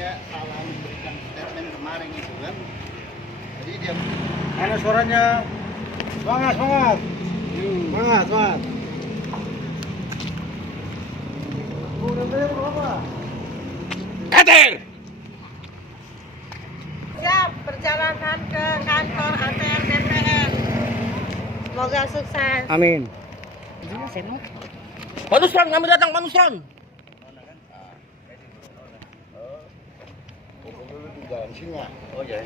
dia salah memberikan statement kemarin itu kan. Jadi dia Mana suaranya? Semangat, semangat. Semangat, semangat. Udah bayar berapa? Kader! Siap perjalanan ke kantor ATR DPR. Semoga sukses. Amin. Panusran, kami datang Panusran. jalan singa. Oh ya.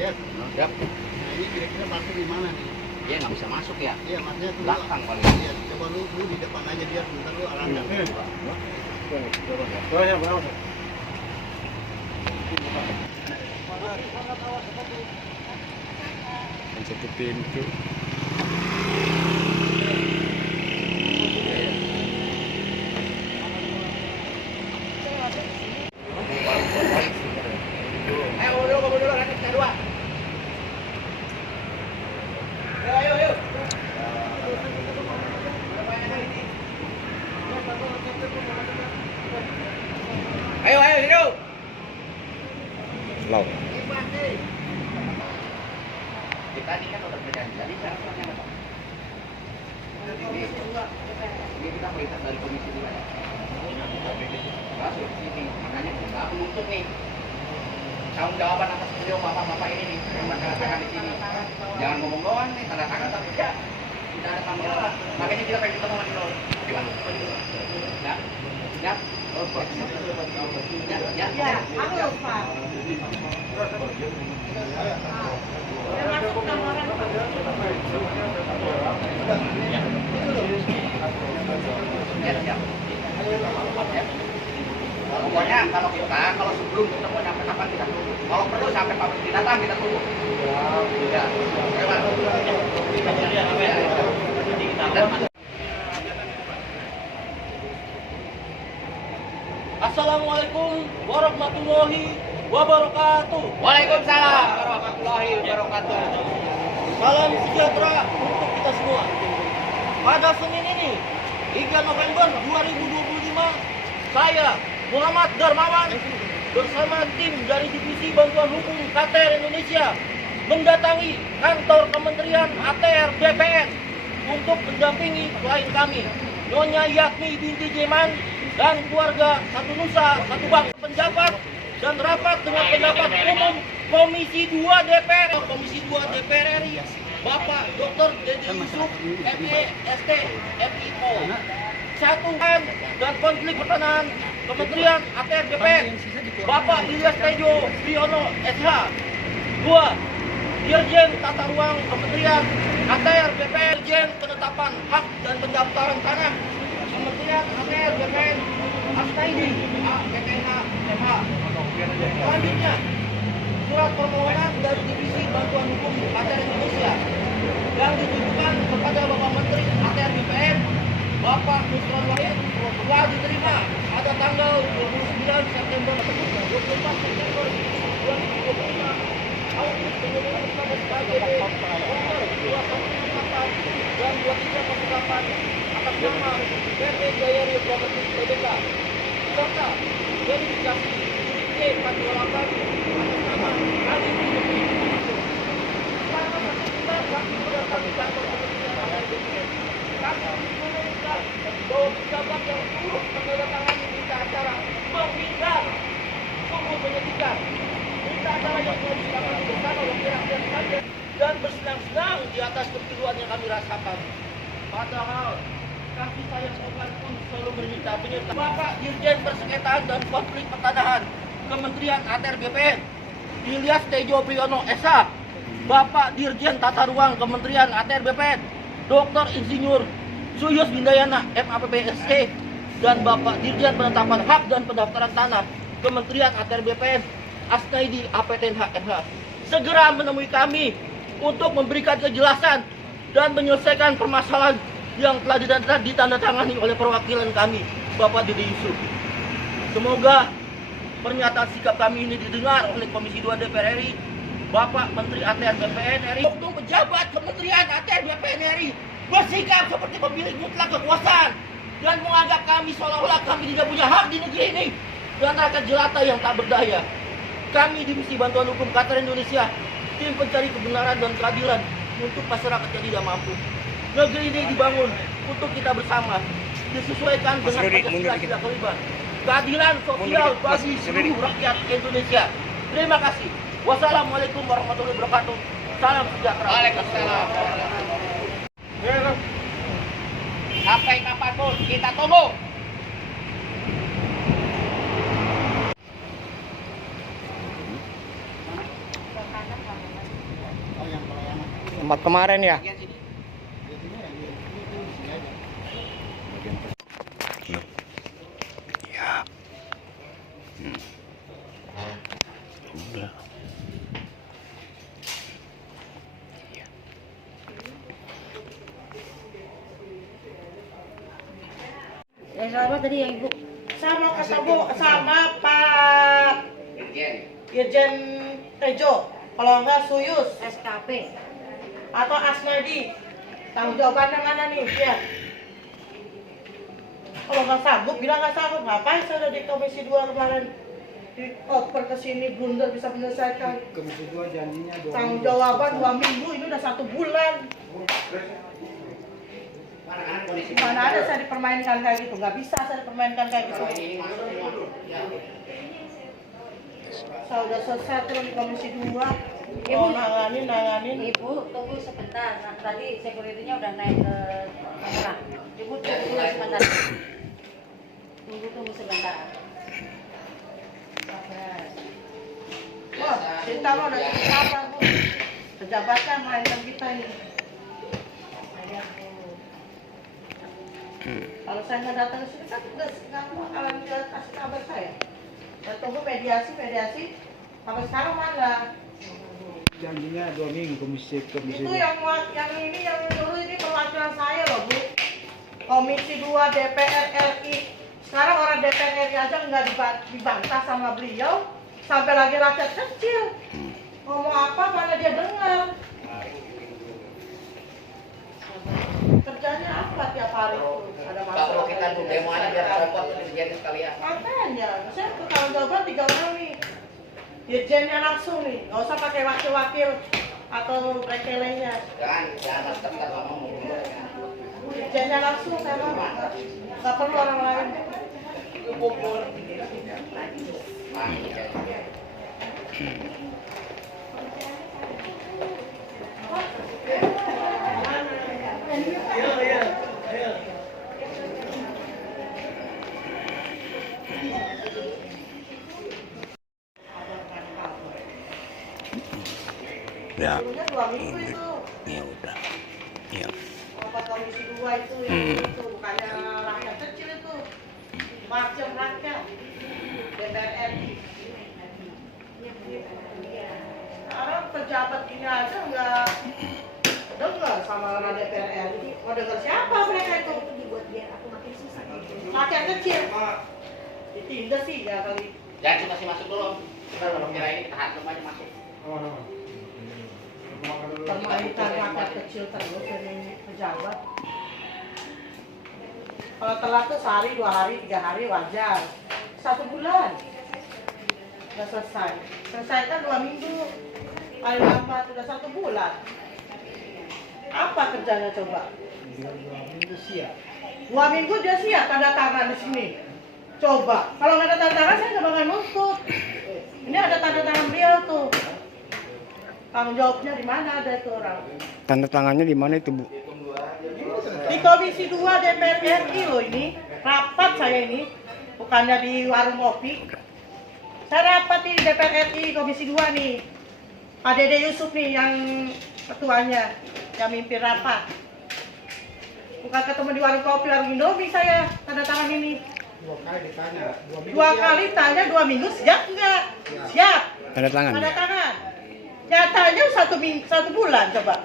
Siap. Siap. Nah ini kira-kira masuk di mana nih? Dia nggak bisa masuk ya. Iya maksudnya tuh Belakang paling. Iya, coba lu di depan aja biar bentar lu arahkan. Suaranya berapa? Satu pintu. Ayo, hidup. Slow. Kita ini kan udah berjanji, jadi syaratnya apa? Ini kita perintah dari komisi 2 ya. Masuk sini, makanya kita menuntut nih. Tanggung jawaban atas beliau bapak-bapak ini nih, yang tanda tangan di sini. Jangan ngomong doang nih, tanda tangan tapi tidak ada tanggung jawab. Makanya kita pengen ketemu di luar. Gimana? Ya, ya. Ya, Ya, halo Pak. Termasuk tawaran Pak. Ya. Pokoknya kalau sebelum ketemu sampai kapan kita tunggu. Kalau perlu sampai pabrik datang kita tunggu. Ya. Assalamualaikum warahmatullahi wabarakatuh. Waalaikumsalam warahmatullahi wabarakatuh. Salam sejahtera untuk kita semua. Pada Senin ini, 3 November 2025, saya Muhammad Darmawan bersama tim dari Divisi Bantuan Hukum KTR Indonesia mendatangi kantor Kementerian ATR BPN untuk mendampingi klien kami, Nyonya Yakni binti Jeman dan keluarga Satu Nusa Satu Bangsa, penjabat dan rapat dengan pendapat umum Komisi 2 DPR, Komisi 2 DPR RI, Bapak Dr. Dede Yusuf, MEST, FIO. Satuan dan Konflik Pertanahan Kementerian ATR BPN, Bapak Ilyas Tejo Priyono SH. 2. Dirjen Tata Ruang Kementerian ATR BPN, Dirjen Penetapan Hak dan Pendaftaran Tanah Kementerian ATR BPN, Astaidi BPNH MH. Selanjutnya, surat permohonan dari Divisi Bantuan Hukum ATR Indonesia yang ditujukan kepada Bapak Menteri ATR BPN, Bapak Nusron Wahid, telah diterima pada tanggal 29 September 24 September 2025. Audit penyelidikan kepada sebagai nomor 2148 dan 2308 atas nama PT Jaya Rio Properties Tbk, serta verifikasi C428 atas nama Kadin Industri. Selama kita kami berdatangi kantor Kementerian ATR BPN, kami menemukan bahwa pejabat yang turut menandatangani berita acara menghindar, sungguh menyedihkan. Berita acara yang telah disepakati bersama wakil rakyat dan bersenang-senang di atas kepiluan yang kami rasakan. Padahal kasih sayang Tuhan pun selalu meminta penyertaan Bapak Dirjen Persengketaan dan Konflik Pertanahan Kementerian ATR BPN, Ilyas Tejo Priyono SH, Bapak Dirjen Tata Ruang Kementerian ATR BPN, Dr. Insinyur Suyus Bindayana MAPPSE, dan Bapak Dirjen Penetapan Hak dan Pendaftaran Tanah Kementerian ATR BPN, Asnaidi APTNH MH, segera menemui kami untuk memberikan kejelasan dan menyelesaikan permasalahan yang telah ditandatangani oleh perwakilan kami, Bapak Dede Yusuf. Semoga pernyataan sikap kami ini didengar oleh Komisi 2 DPR RI, Bapak Menteri ATR BPN RI, oknum pejabat Kementerian ATR BPN RI bersikap seperti pemilik mutlak kekuasaan dan menganggap kami seolah-olah kami tidak punya hak di negeri ini dan rakyat jelata yang tak berdaya. Kami Divisi Bantuan Hukum Qatar Indonesia, tim pencari kebenaran dan keadilan untuk masyarakat yang tidak mampu. Negeri ini dibangun untuk kita bersama, disesuaikan dengan Pancasila tidak terlibat. Keadilan sosial bagi seluruh rakyat Indonesia. Terima kasih. Wassalamualaikum warahmatullahi wabarakatuh. Salam sejahtera. Waalaikumsalam. Ya, Sampai kapanpun kita tunggu. Oh, yang pelayanan. tempat kemarin ya. Bagian sini. Biasanya yang di sini aja. Selamat tadi yang Ibu. Sama ketemu sama Pak Irjen Tejo, kalau enggak Suyus SKP. atau Asnadi. Tanggung jawabannya mana nih dia? Kalau nggak sanggup, bilang nggak sanggup. Ngapain saya udah di Komisi 2 kemarin dioper ke sini blunder bisa menyelesaikan. Komisi 2 janjinya 2 Tanggung jawaban 2 minggu, ini udah 1 bulan. Mana ada saya dipermainkan kayak gitu? Nggak bisa saya dipermainkan kayak gitu. Saya udah selesai terus di Komisi 2. Ibu nanganin. Ibu tunggu sebentar. Nah, tadi security-nya udah naik ke kamera. Ibu tunggu sebentar. Tunggu sebentar. Sabar. Wah, cerita lo udah cukup sabar, Bu. Pejabatnya mainkan kita ini. Ayo, Bu. Kalau saya nggak datang ke sini kan nggak bakalan dia kasih kabar saya. Saya tunggu mediasi. Sampai sekarang mana? janjinya 2 minggu komisi Itu 2. yang dulu ini perwakilan saya loh, Bu. Komisi 2 DPR RI. Sekarang orang DPR RI aja nggak dibantah sama beliau, sampai lagi rakyat kecil. Ngomong apa mana dia dengar. Kerjanya apa tiap hari tuh? Ada Nggak perlu kita masalah. demo aja biar repot kejadian sekalian. Makanya, saya bertanggung jawab 3 orang nih. Dirjennya langsung nih, nggak usah pakai wakil-wakil atau prekelenya. Jangan tetap ngomong. Dirjennya langsung saya mau, nggak perlu orang lain. Ya. Dulunya 2 minggu itu. Ya udah. Ya. Rapat Komisi 2 itu yang itu bukannya rakyat kecil itu. Macam rakyat. DPR RI. Sekarang pejabat ini aja nggak dengar sama orang DPR RI. Mau dengar siapa mereka itu? Dibuat biar aku makin susah. Rakyat kecil. Ditindas sih ya kali. Jangan masih masuk dulu. Kita belum kira ini kita hantam aja masuk. Permainan rakyat kecil terus ini pejabat. Kalau telat tuh sehari, 2 hari, 3 hari wajar. 1 bulan udah selesai. Selesai kan 2 minggu. Paling lambat udah 1 bulan. Apa kerjanya coba? 2 minggu siap. 2 minggu dia siap tanda tangan di sini. Coba, kalau nggak ada tanda tangan saya nggak bakal nuntut. Ini ada tanda tangan beliau tuh. Tanggung jawabnya di mana ada itu orang? Tanda tangannya di mana itu, Bu? Di Komisi 2 DPR RI loh ini. Rapat saya ini. Bukannya di warung kopi. Saya rapat di DPR RI Komisi 2 nih. Pak Dede Yusuf nih yang ketuanya. Yang mimpin rapat. Bukan ketemu di warung kopi, warung Indomie saya tanda tangan ini. 2 kali ditanya. 2 minggu 2 kali tanya 2 minggu siap enggak? Siap. Tanda tangan. Tanda Ya? tangan. Nyatanya satu bulan coba.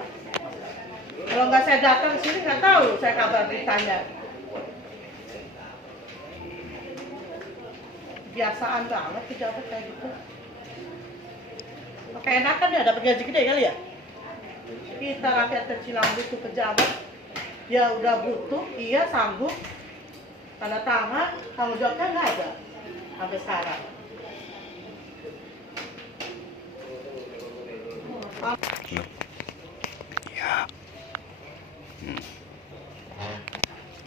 Kalau nggak saya datang ke sini nggak tahu saya kabar beritanya. Biasaan banget pejabat kayak gitu. Kayak enakan ya dapat gaji gede kali ya. Kita rakyat kecil yang butuh pejabat, dia udah butuh, iya sanggup, tanda tangan, tanggung jawabnya nggak ada sampai sekarang. Ya.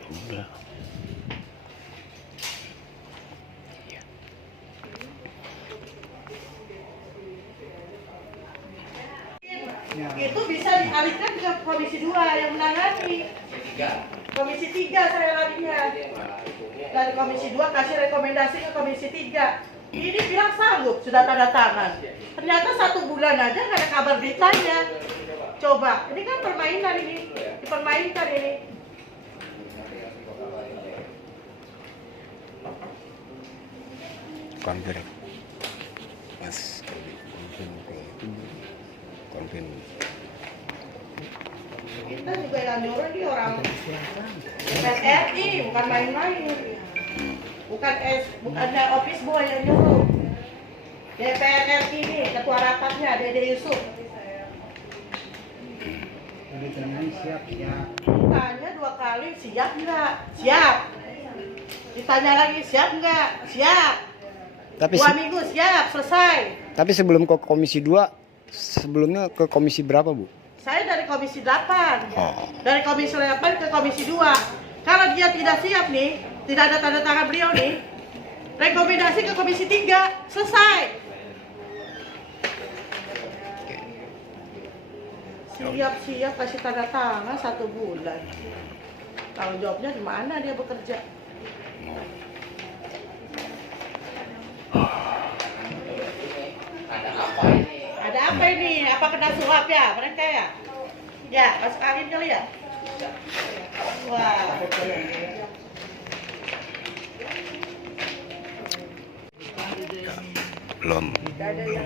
Udah. Itu bisa dialihkan ke Komisi 2 yang menangani. Komisi 3 saya larinya. Dari Komisi 2 kasih rekomendasi ke Komisi 3. Ini bilang sanggup, sudah tanda tangan. Ternyata 1 bulan aja nggak ada kabar beritanya. Coba, ini kan permainan ini. Dipermainkan ini. Konfirm. Mas konfirm. Kita juga yang nyuruh ini orang DPR RI, bukan main-main. Bukannya office boy yang nyuruh. DPR RI ini, ketua rapatnya Dede Yusuf. Tanya 2 kali, siap nggak? Siap. Ditanya lagi, siap nggak? Siap. Tapi 2 minggu siap, selesai. tapi sebelum ke Komisi 2, sebelumnya ke komisi berapa, Bu? Saya dari Komisi 8. Oh. Dari Komisi 8 ke Komisi 2. Kalau dia tidak siap nih, tidak ada tanda tangan beliau nih, rekomendasi ke Komisi 3, selesai. Siap-siap kasih tanda tangan 1 bulan. Tanggung jawabnya di mana dia bekerja? Ada apa ini? Apa kena suap ya mereka ya? Ya, masuk angin kali ya? Wah. Belum. Iya.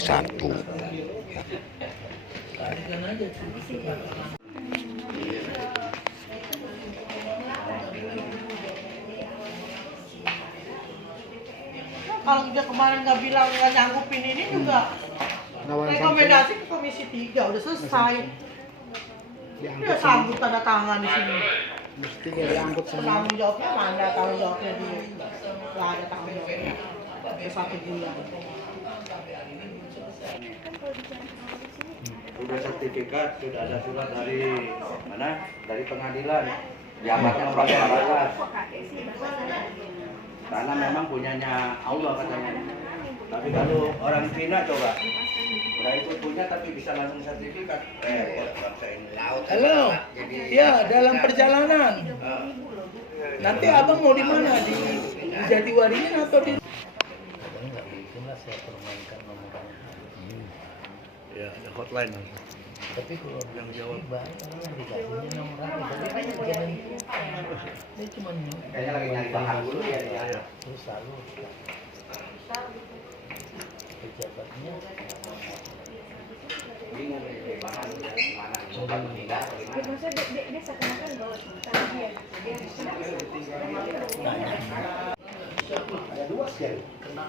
Satu. Kalau dia kemarin nggak bilang nggak nyanggupin ini juga rekomendasi ke Komisi 3 udah selesai. Dia sanggup tanda tangan di sini. Mesti dia diangkut sama. Tanggung jawabnya mana? Tanggung jawabnya di nggak ada tanggung jawabnya. 1 bulan. Sudah sertifikat, sudah ada surat dari mana? Dari pengadilan. Jabatnya pengadilan. Karena memang punyanya Allah katanya. Tapi kalau orang Cina coba, udah itu punya tapi bisa langsung sertifikat. Bangsa ini. Halo, ya dalam perjalanan. Nanti abang mau di mana? Di Jatiwaringin atau di? Ya, ada hotline. Tapi kalau yang jawab dikasihnya nomor ini cuma Kayaknya lagi nyari bahan dulu ya. terus selalu pejabatnya Bingung nih bahan mana coba meninggal. Ada 2 sekali. kena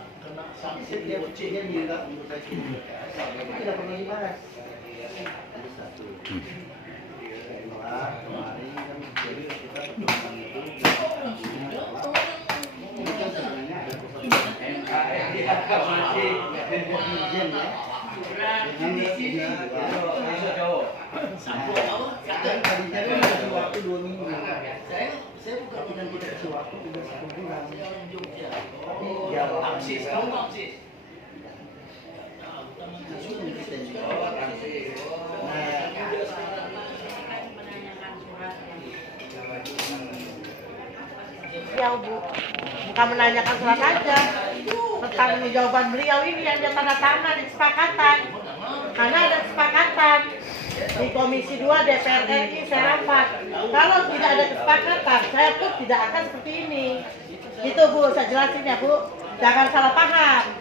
sanksi Dia kucingnya minta untuk saya sini. Tidak perlu dibalas. Ada 1. Kemarin kan jadi kita pertemuan itu ini kan sebenarnya ada persoalan izin ya. Tadinya kan kasih waktu 2 minggu. Saya bukan tidak kasih waktu udah 1 bulan. Tapi jawabannya beliau, Bu. Bukan menanyakan surat aja. Pertanggungjawaban beliau ini yang dia tanda tangan di kesepakatan. Karena ada kesepakatan di Komisi 2 DPR RI saya rapat. Kalau tidak ada kesepakatan, saya pun tidak akan seperti ini. Itu Bu, saya jelasin ya Bu. Jangan salah paham.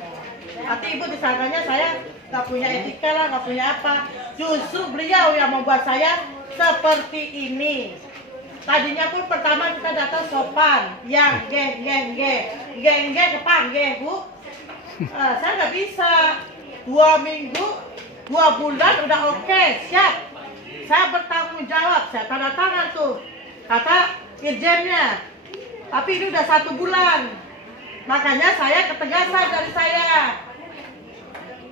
Nanti Ibu disangkanya saya nggak punya etika lah, nggak punya apa. Justru beliau yang membuat saya seperti ini. Tadinya pun pertama kita datang sopan, yang geng kepanggih Bu. Saya nggak bisa. 2 minggu, 2 bulan udah oke, siap. Saya bertanggung jawab, saya tanda tangan tuh, kata irjennya. Tapi ini udah 1 bulan. Makanya saya ketegasan dari saya.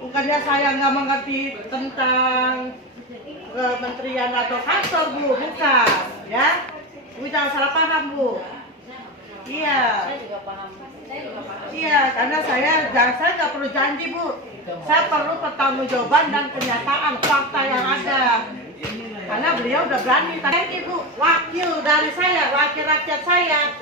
Bukannya saya nggak mengerti tentang kementerian atau kantor Bu, bukan, ya. Bu jangan salah paham Bu. Iya. Saya juga paham. Iya, karena saya nggak perlu janji Bu. Saya perlu pertanggungjawaban dan kenyataan fakta yang ada. Karena beliau udah berani. Tadi Ibu, wakil dari saya, wakil rakyat saya.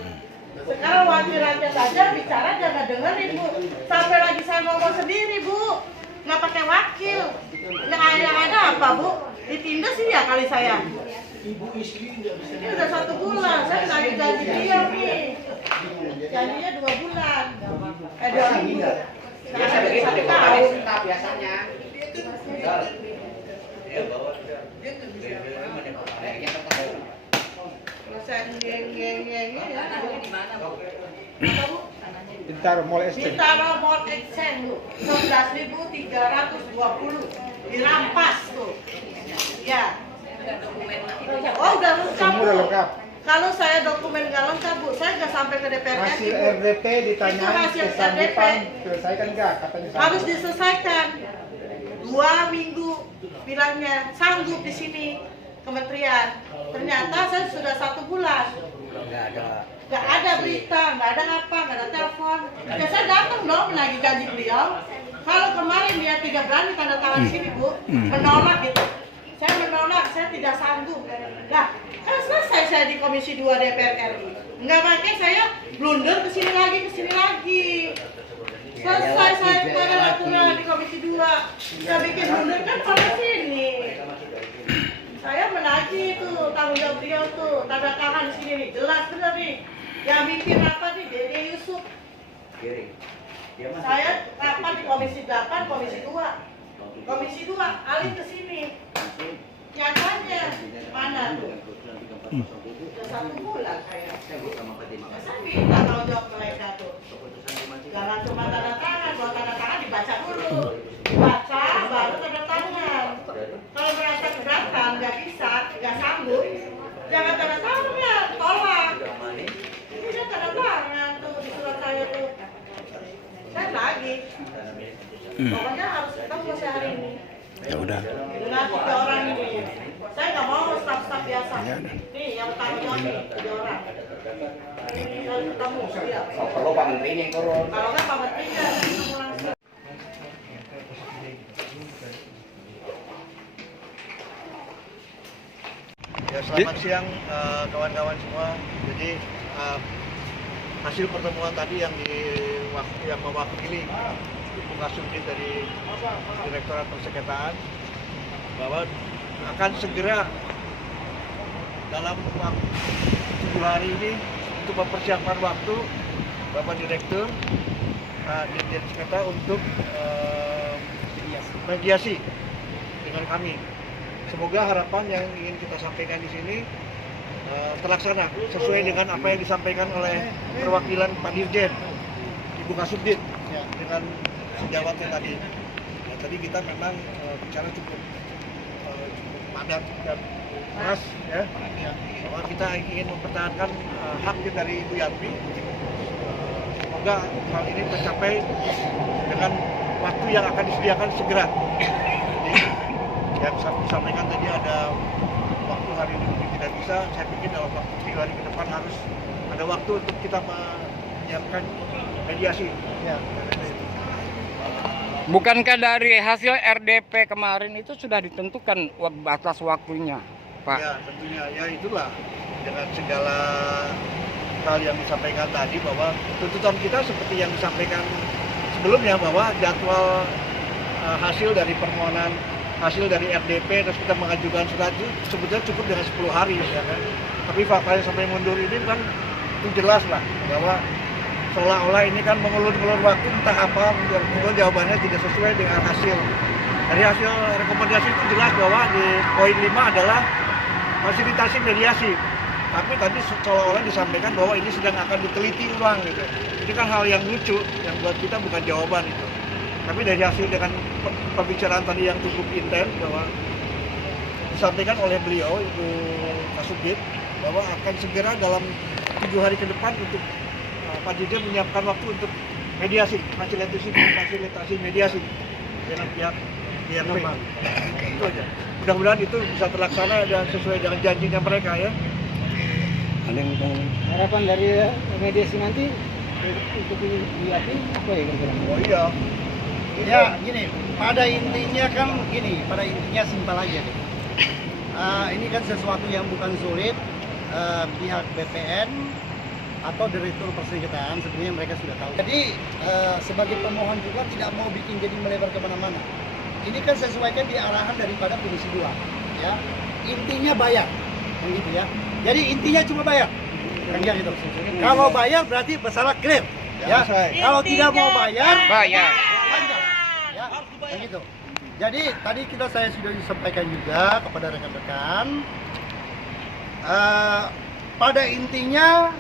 Sekarang wakil rakyat saja bicara jangan dengerin Bu. Sampai lagi saya ngomong sendiri Bu. Nggak pakai wakil. Yang ada apa Bu? Ditindas sih ya kali saya. Ini udah 1 bulan, saya lagi janji beliau nih. Janjinya 2 bulan. 2 minggu. Biasa begitu di pemerintah biasanya. Bintaro Mall Exchange. Bintaro Mall Exchange Bu, 11.320 dirampas tuh. Ya. Oh udah lengkap Semua udah Bu. lengkap. Kalau saya dokumen nggak lengkap Bu, saya nggak sampai ke DPR Hasil RI Bu. RDP ditanyain Itu hasil kesanggupan, RDP. selesaikan nggak katanya sanggup. Harus diselesaikan. 2 minggu bilangnya sanggup di sini kementerian. Ternyata saya sudah 1 bulan. Nggak ada berita, nggak ada apa, nggak ada telepon. Ya saya datang dong menagih janji beliau. Kalau kemarin dia tidak berani tanda tangan di sini Bu, menolak gitu. Saya menolak, saya tidak sanggup. Nah, kan selesai saya di Komisi 2 DPR RI. Nggak pakai saya blunder ke sini lagi. Selesai saya kemarin laporan di Komisi 2. Saya bikin blunder kan pada sini. Saya menagih itu tanggung jawab beliau tuh, tanda tangan di sini nih, jelas bener nih. Yang mimpin rapat nih Dede Yusuf. Saya rapat di Komisi 8, Komisi 2. Komisi 2 alih ke sini. Nyatanya mana tuh? Udah 1 bulan saya. Saya minta tanggung jawab mereka tuh. Jangan cuma tanda tangan, kalau tanda tangan dibaca dulu. Dibaca baru tanda tangan. Kalau merasa keberatan, nggak bisa, nggak sanggup, jangan tanda tangan, tolak. Ini dia tanda tangan tuh di surat saya tuh. Saya lagi. Pokoknya harus ketemu saya hari ini. Ya udah. Dengan 3 orang ini. Saya nggak mau staf-staf biasa. Nih yang tanggung jawab nih 3 orang. Saya ketemu dia. Perlu Pak Menteri yang turun. Kalau nggak Pak Menterinya saya ketemu langsung. Ya, selamat siang kawan-kawan semua. Jadi hasil pertemuan tadi yang mewakili Ibu Kasubdit dari Direktorat Persengketaan bahwa akan segera dalam waktu 7 hari ini untuk mempersiapkan waktu Bapak Direktur Dirjen Sengketa untuk mediasi dengan kami. Semoga harapan yang ingin kita sampaikan di sini terlaksana sesuai dengan apa yang disampaikan oleh perwakilan Pak Dirjen Ibu Kasubdit dengan sejawatnya tadi. Nah, tadi kita memang bicara cukup padat dan keras ya, bahwa kita ingin mempertahankan hak dari Ibu Yanti. Semoga hal ini tercapai dengan waktu yang akan disediakan segera. Jadi, yang saya sampaikan tadi ada waktu hari ini mungkin tidak bisa, saya pikir dalam waktu 3 hari ke depan harus ada waktu untuk kita menyiapkan mediasi. Ya. Bukankah dari hasil RDP kemarin itu sudah ditentukan batas waktunya, Pak? Ya tentunya, ya itulah dengan segala hal yang disampaikan tadi bahwa tuntutan kita seperti yang disampaikan sebelumnya bahwa jadwal hasil dari permohonan hasil dari RDP terus kita mengajukan surat itu sebetulnya cukup dengan 10 hari ya kan. Tapi faktanya sampai mundur ini kan itu jelas lah bahwa seolah-olah ini kan mengulur-ulur waktu entah apa mungkin jawabannya tidak sesuai dengan hasil. Dari hasil rekomendasi itu jelas bahwa di poin 5 adalah fasilitasi mediasi. Tapi tadi seolah-olah disampaikan bahwa ini sedang akan diteliti ulang gitu. Ini kan hal yang lucu yang buat kita bukan jawaban itu. Tapi dari hasil dengan pembicaraan tadi yang cukup intens bahwa disampaikan oleh beliau Ibu Kasubdit bahwa akan segera dalam 7 hari ke depan untuk Pak Dirjen menyiapkan waktu untuk mediasi, fasilitasi mediasi dengan pihak DRP. Itu aja. Mudah-mudahan itu bisa terlaksana dan sesuai dengan janjinya mereka ya. Ada yang mau Harapan dari mediasi nanti untuk diapi apa ya kira-kira? Oh iya. Ya gini, pada intinya simpel aja deh. Ini kan sesuatu yang bukan sulit. Pihak BPN atau Direktur Perserikatan sebenarnya mereka sudah tahu. Jadi sebagai pemohon juga tidak mau bikin jadi melebar kemana-mana. Ini kan sesuaikan di arahan daripada Komisi 2, ya. Intinya bayar, kan gitu ya. Jadi intinya cuma bayar, kan gitu. Kalau bayar berarti masalah clear, ya. Kalau tidak mau bayar, bayar. ya, kan gitu. Jadi tadi saya sudah disampaikan juga kepada rekan-rekan. Pada intinya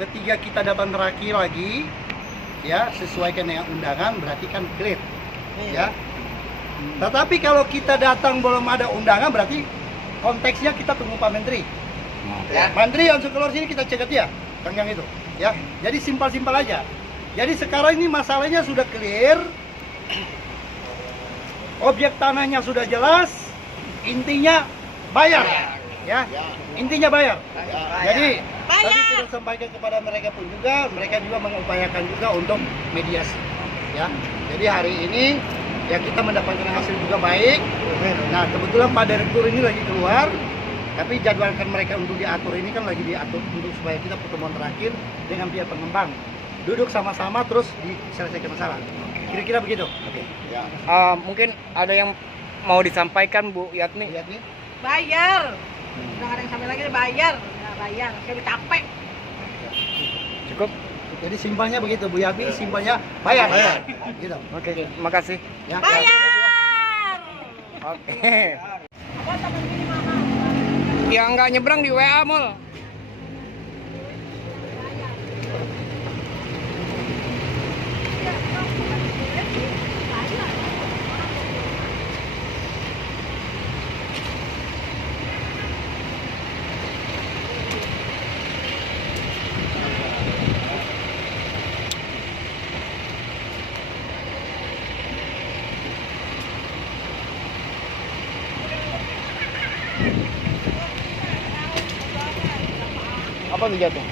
ketika kita datang terakhir lagi ya sesuaikan dengan undangan berarti kan clear ya. Tetapi kalau kita datang belum ada undangan berarti konteksnya kita tunggu Pak Menteri ya. Menteri langsung keluar sini kita cegat dia tenggang itu ya. Jadi simpel-simpel aja. Jadi sekarang ini masalahnya sudah clear, objek tanahnya sudah jelas, intinya bayar ya, intinya bayar. Jadi tadi kita sampaikan kepada mereka pun juga, mereka juga mengupayakan juga untuk mediasi ya. Jadi hari ini ya kita mendapatkan hasil juga baik. Nah kebetulan Pak Direktur ini lagi keluar, tapi jadwalkan mereka untuk diatur ini kan lagi diatur untuk supaya kita pertemuan terakhir dengan pihak pengembang duduk sama-sama terus diselesaikan masalah. Kira-kira begitu. Oke. Ya. Mungkin ada yang mau disampaikan Bu Yatni? Bayar. Udah ada yang sampai lagi bayar. Ya, bayar. Saya udah capek. Cukup? Jadi simpelnya begitu Bu Yatni, simpelnya bayar. Gitu. Oke, makasih. Ya. Bayar. Oke. Yang nggak nyebrang di WA Mul. Apa tuh jatuh?